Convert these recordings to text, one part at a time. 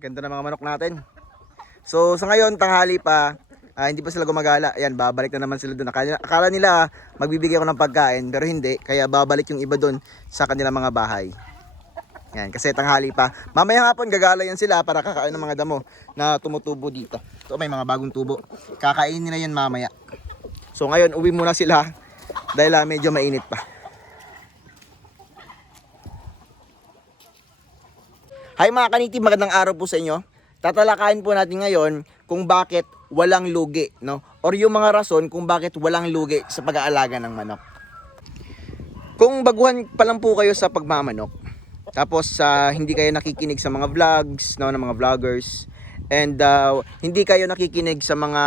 Ganda ng mga manok natin. So sa ngayon tanghali pa, hindi pa sila gumagala. Ayan, babalik na naman sila doon. Akala nila magbibigay ako ng pagkain, pero hindi. Kaya babalik yung iba doon sa kanilang mga bahay. Yan, kasi tanghali pa. Mamaya hapon gagala yan sila para kakain ng mga damo na tumutubo dito. So may mga bagong tubo. Kakainin nila yan mamaya. So ngayon uwi muna sila dahil medyo mainit pa. Hi mga kaniti, magandang araw po sa inyo. Tatalakayin po natin ngayon kung bakit walang lugi, no? Or yung mga rason kung bakit walang lugi sa pag-aalaga ng manok. Kung baguhan pa lang po kayo sa pagmamanok, tapos hindi kayo nakikinig sa mga vlogs, no, ng mga vloggers, and hindi kayo nakikinig sa mga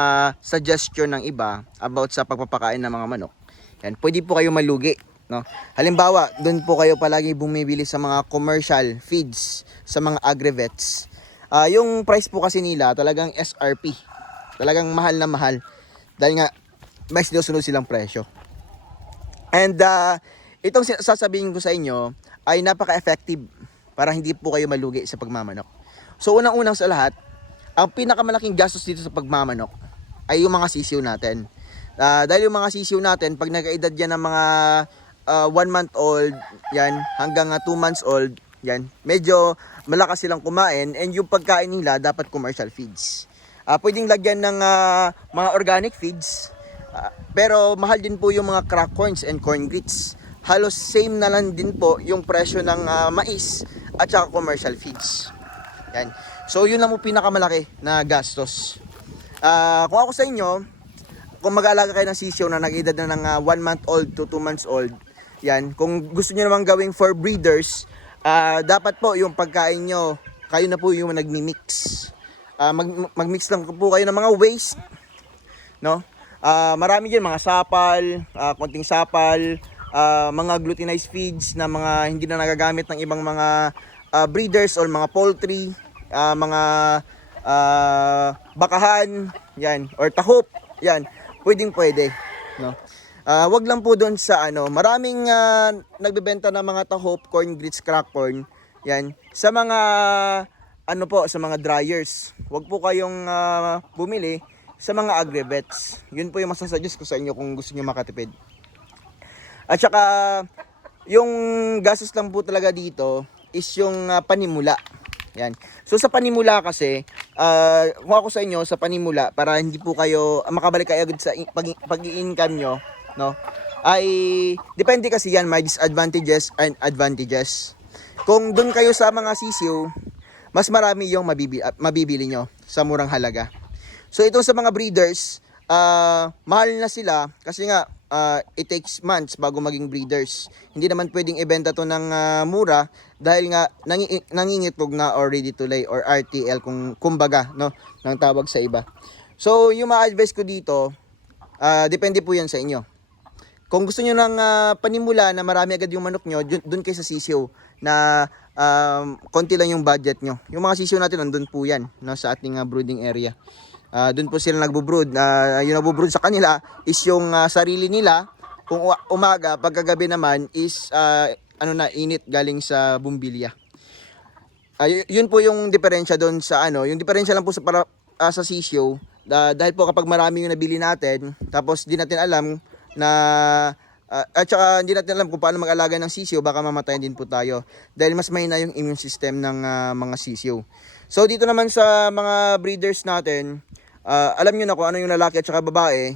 suggestion ng iba about sa pagpapakain ng mga manok, yan, pwede po kayo malugi. No? Halimbawa, doon po kayo palagi bumibili sa mga commercial feeds, sa mga agri-vets. Yung price po kasi nila talagang SRP. Talagang mahal na mahal. Dahil nga, may sinusunod silang presyo. And itong sasabihin ko sa inyo ay napaka-effective para hindi po kayo malugi sa pagmamanok. So unang-unang sa lahat, ang pinakamalaking gastos dito sa pagmamanok ay yung mga sisiw natin. Dahil yung mga sisiw natin, pag nag-edad yan ng mga 1 month old, yan, hanggang 2 months old, yan, medyo malakas silang kumain, and yung pagkain nila dapat commercial feeds. Pwedeng lagyan ng mga organic feeds, pero mahal din po yung mga crack corns and corn grits. Halos same na lang din po yung presyo ng mais at saka commercial feeds. Yan. So yun lang po pinakamalaki na gastos. Kung ako sa inyo, kung mag-aalaga kayo ng sisiyo na nag-edad na ng 1 month old to 2 months old, yan, kung gusto niyo naman gawing for breeders, dapat po yung pagkain nyo, kayo na po yung nagmi-mix. Mag-mix lang po kayo ng mga waste, no? Marami dyan, mga sapal, konting sapal, mga glutinized feeds na mga hindi na nagagamit ng ibang mga breeders or mga poultry, mga bakahan, yan, or tahop, yan, pwede, no? Wag lang po doon sa maraming nagbebenta ng mga tahop, corn grits, crack corn, yan, sa mga sa mga dryers. Wag po kayong bumili sa mga agri-vets. Yun po yung masasuggest ko sa inyo kung gusto niyo makatipid. At saka yung gastos lang po talaga dito is yung panimula. Yan. So sa panimula kasi, kung ako sa inyo sa panimula, para hindi po kayo makabalik kayo agad sa pag-i-income nyo, no? Ay depende kasi yan, may disadvantages and advantages. Kung doon kayo sa mga sisiw, mas marami yung mabibili nyo sa murang halaga. So ito sa mga breeders, mahal na sila kasi nga it takes months bago maging breeders. Hindi naman pwedeng ibenta to ng mura dahil nga nangingitlog na or ready to lay or RTL kung kumbaga, no, ng tawag sa iba. So yung ma-advise ko dito, depende po yan sa inyo. Kung gusto nyo ng panimula na marami agad yung manok nyo, dun kayo sa sisiw na konti lang yung budget nyo. Yung mga sisiw natin, nandun po yan, no, sa ating brooding area. Doon po sila nagbubrood. Yung nagbubrood sa kanila is yung sarili nila. Kung umaga, pagkagabi naman is init galing sa bumbilya. Yun po yung diferensya doon sa yung diferensya lang po sa sisyo. Dahil po kapag marami yung nabili natin, tapos di natin alam na at saka hindi natin alam kung paano mag-alaga ng sisiyo, baka mamatayin din po tayo dahil mas mahina yung immune system ng mga sisiyo. So dito naman sa mga breeders natin, alam nyo na kung ano yung lalaki at saka babae.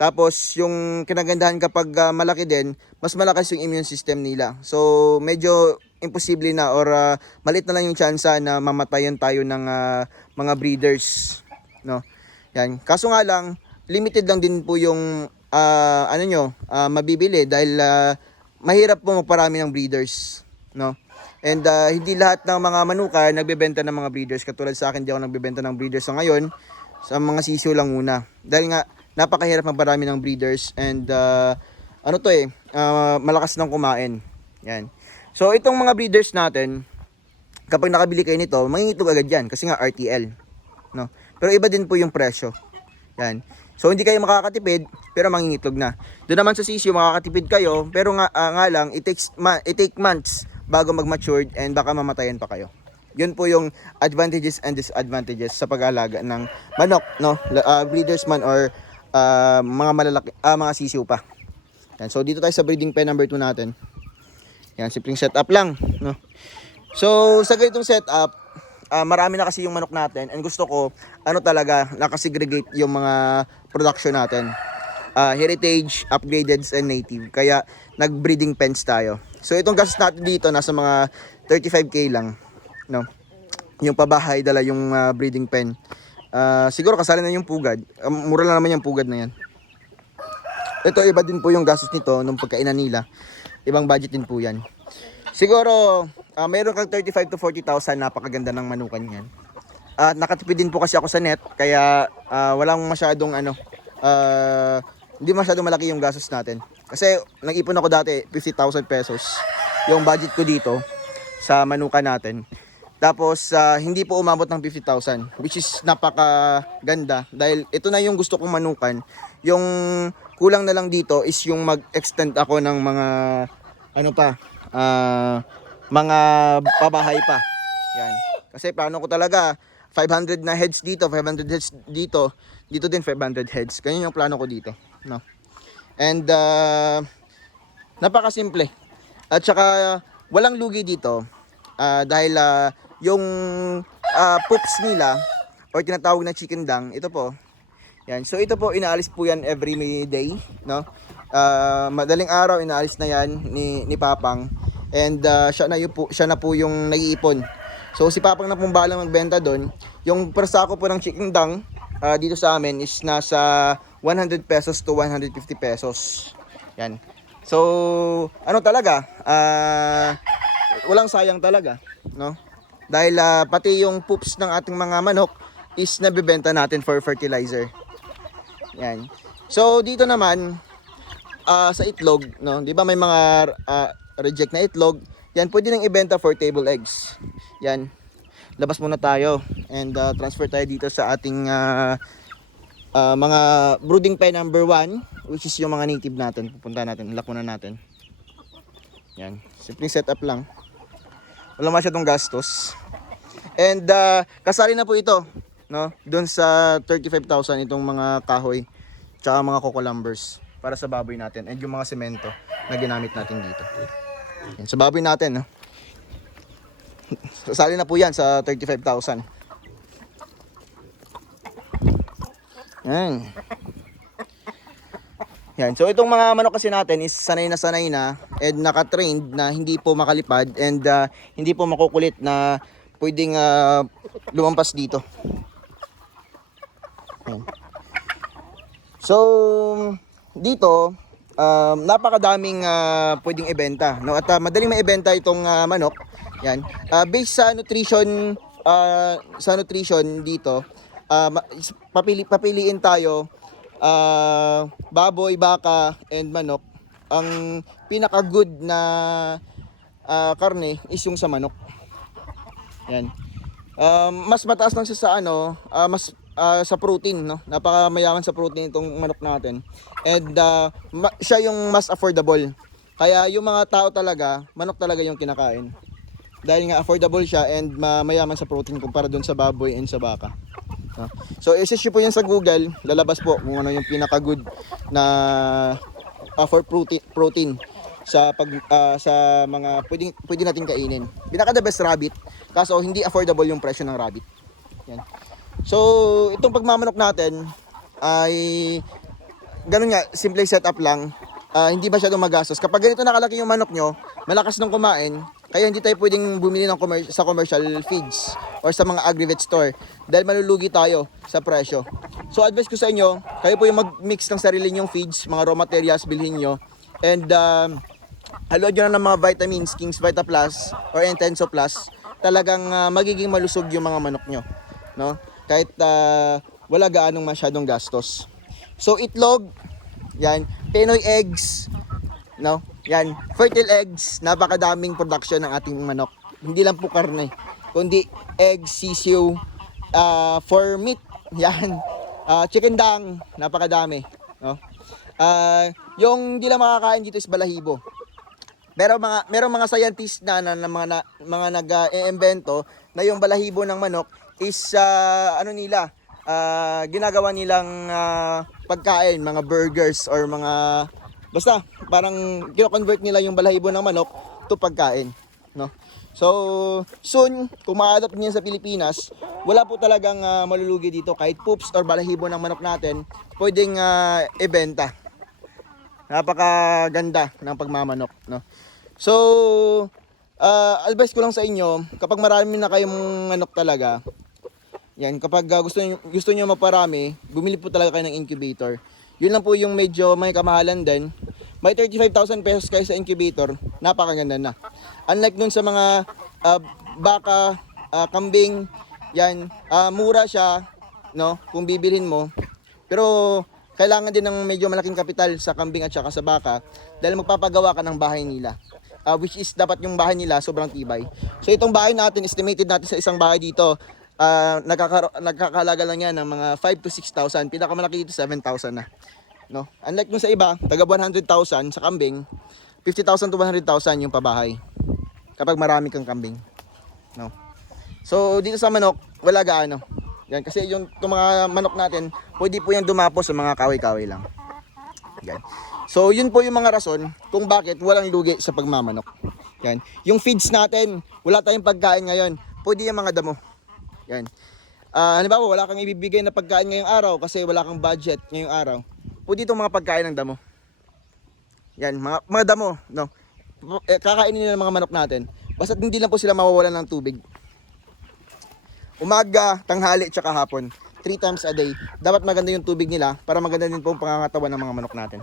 Tapos yung kinagandahan kapag malaki din, mas malakas yung immune system nila. So medyo imposible na or maliit na lang yung tsansa na mamatayan tayo ng mga breeders, no? Yan. Kaso nga lang, limited lang din po yung mabibili dahil mahirap po magparami ng breeders, no? And hindi lahat ng mga manuka nagbebenta ng mga breeders. Katulad sa akin, di ako nagbebenta ng breeders sa ngayon. Sa mga sisiyo lang muna. Dahil nga napakahirap magparami ng breeders and malakas nang kumain. Yan. So itong mga breeders natin, kapag nakabili kayo nito, mangingitlog agad yan kasi nga RTL, no? Pero iba din po yung presyo. Yan. So hindi kayo makakatipid pero mangingitlog na. Doon naman sa sisiyo makakatipid kayo pero nga lang it take months bago mag-matured and baka mamatayan pa kayo. Yun po yung advantages and disadvantages sa pag-aalaga ng manok, no? Breeders man or mga malalaki, mga sisiw pa. Yan. So dito tayo sa breeding pen number 2 natin. Yan, simpleng setup lang, no? So sa ganitong setup, marami na kasi yung manok natin and gusto ko talaga nakasegregate yung mga production natin. Heritage, upgraded and native. Kaya nag-breeding pens tayo. So itong gastos natin dito nasa mga 35k lang, no? Yung pabahay dala yung breeding pen. Siguro kasali na yung pugad. Mura lang naman yung pugad na yan. Ito iba din po yung gastos nito nung pagkainan nila. Ibang budget din po yan. Siguro mayroon kang 35 to 40,000, napakaganda ng manukan yan. Nakatipid din po kasi ako sa net, kaya walang masyadong hindi masyadong malaki yung gastos natin. Kasi nag-ipon ako dati 50,000 pesos yung budget ko dito sa manukan natin. Tapos hindi po umabot ng 50,000, which is napakaganda dahil ito na yung gusto kong manukan. Yung kulang na lang dito is yung mag-extend ako ng mga mga pabahay pa. Yan. Kasi plano ko talaga 500 na heads dito, 500 heads dito, dito din 500 heads. Ganyan yung plano ko dito, no? And napakasimple. At saka walang lugi dito dahil yung poops nila or tinatawag na chicken dung, ito po. Yan. So ito po inaalis po yan every day, no? Madaling araw inaalis na yan ni Papang. And siya na po yung nag-iipon. So si Papang na pong bahala magbenta doon. Yung per sako po ng chicken dung dito sa amin is nasa 100 pesos to 150 pesos. Yan. So talaga, walang sayang talaga, no? Dahil pati yung poops ng ating mga manok is nabebenta natin for fertilizer. Yan. So dito naman sa itlog, no? 'Di ba may mga reject na itlog? Yan pwede nang ibenta for table eggs. Yan. Labas muna tayo and transfer tayo dito sa ating mga brooding pen number 1, which is yung mga native natin. Pupunta natin, lakunan natin. Yan. Simpleng setup lang. Wala masyadong gastos. And kasali na po ito, no? Doon sa 35,000 itong mga kahoy tsaka mga coco lumbers para sa baboy natin and yung mga semento na ginamit natin dito. Yan, sa baboy natin, no? Kasali na po yan sa 35,000. Yan. Yan. So itong mga manok kasi natin is sanay na and naka-trained na hindi po makalipad and hindi po makukulit na pwedeng lumampas dito. Yan. So dito napakadaming pwedeng ibenta, no? At madaling maibenta itong manok. Yan. Based sa nutrition dito, papiliin tayo baboy, baka and manok. Ang pinaka good na karne is yung sa manok. Yan. Mas mataas lang siya sa sa protein, no? Napakamayaman sa protein itong manok natin. And siya yung mas affordable. Kaya yung mga tao talaga, manok talaga yung kinakain. Dahil nga affordable siya and mayaman sa protein kumpara dun sa baboy and sa baka. No? So i-search po yan sa Google, lalabas po kung ano yung pinaka good na for protein sa sa mga pwede natin kainin. Pinaka the best rabbit, kaso hindi affordable yung presyo ng rabbit. Yan. So itong pagmamanok natin ay ganun nga, simple setup lang. Hindi masyadong magastos. Kapag ganito nakalaki yung manok nyo, malakas nang kumain, kaya hindi tayo pwedeng bumili ng sa commercial feeds or sa mga agri-vet store dahil malulugi tayo sa presyo. So advice ko sa inyo, kayo po yung mag-mix ng sarili nyong feeds, mga raw materials bilhin nyo, and haluan nyo na ng mga vitamins, King's Vita Plus or Intenso Plus. Talagang magiging malusog yung mga manok nyo, no? Kahit wala gaanong masyadong gastos. So itlog, yan, Pinoy eggs, no? Yan, fertile eggs, napakadaming production ng ating manok. Hindi lang po karne, kundi eggs, sisiw, for meat, yan, chicken dung, napakadami, no? Yung hindi lang makakain dito is balahibo. merong mga scientist mga nag-iimbento na yung balahibo ng manok is ginagawa nilang pagkain, mga burgers or mga basta parang kino-convert nila yung balahibo ng manok to pagkain, no? So, soon, kung ma-adopt niyo sa Pilipinas, wala po talagang malulugi dito. Kahit poops or balahibo ng manok natin, pwedeng ibenta. Napakaganda ng pagmamanok, no? So, advice ko lang sa inyo, kapag marami na kayong manok talaga, yan, kapag gusto niyo magparami, bumili po talaga kayo ng incubator. Yun lang po yung medyo may kamahalan din. May 35,000 pesos kayo sa incubator, napakaganda na. Unlike dun sa mga baka, kambing, yan, mura siya, no, kung bibilhin mo. Pero kailangan din ng medyo malaking kapital sa kambing at saka sa baka dahil magpapagawa ka ng bahay nila. Which is dapat yung bahay nila sobrang tibay. So itong bahay natin, estimated natin sa isang bahay dito, nagkakahalaga lang yan ng mga 5 to 6,000. Pinakamalaki dito 7,000 na. No? Unlike dun sa iba, taga 100,000 sa kambing, 50,000 to 100,000 yung pabahay. Kapag marami kang kambing. No? So dito sa manok, wala gaano. Yan, kasi yung mga manok natin, pwede po yung dumapo sa mga kahoy-kahoy lang. Yan. So yun po yung mga rason kung bakit walang lugi sa pagmamanok. Yan. Yung feeds natin, wala tayong pagkain ngayon. Pwede yung mga damo. Yan. Halimbawa, wala kang ibibigay na pagkain ngayong araw kasi wala kang budget ngayong araw. Pwede itong mga pagkain ng damo. Yan, mga damo, no. Kakainin nila ng mga manok natin. Basta hindi lang po sila mawawalan ng tubig. Umaga, tanghali, tsaka hapon. 3 times a day. Dapat maganda yung tubig nila para maganda din po ang pangangatawan ng mga manok natin.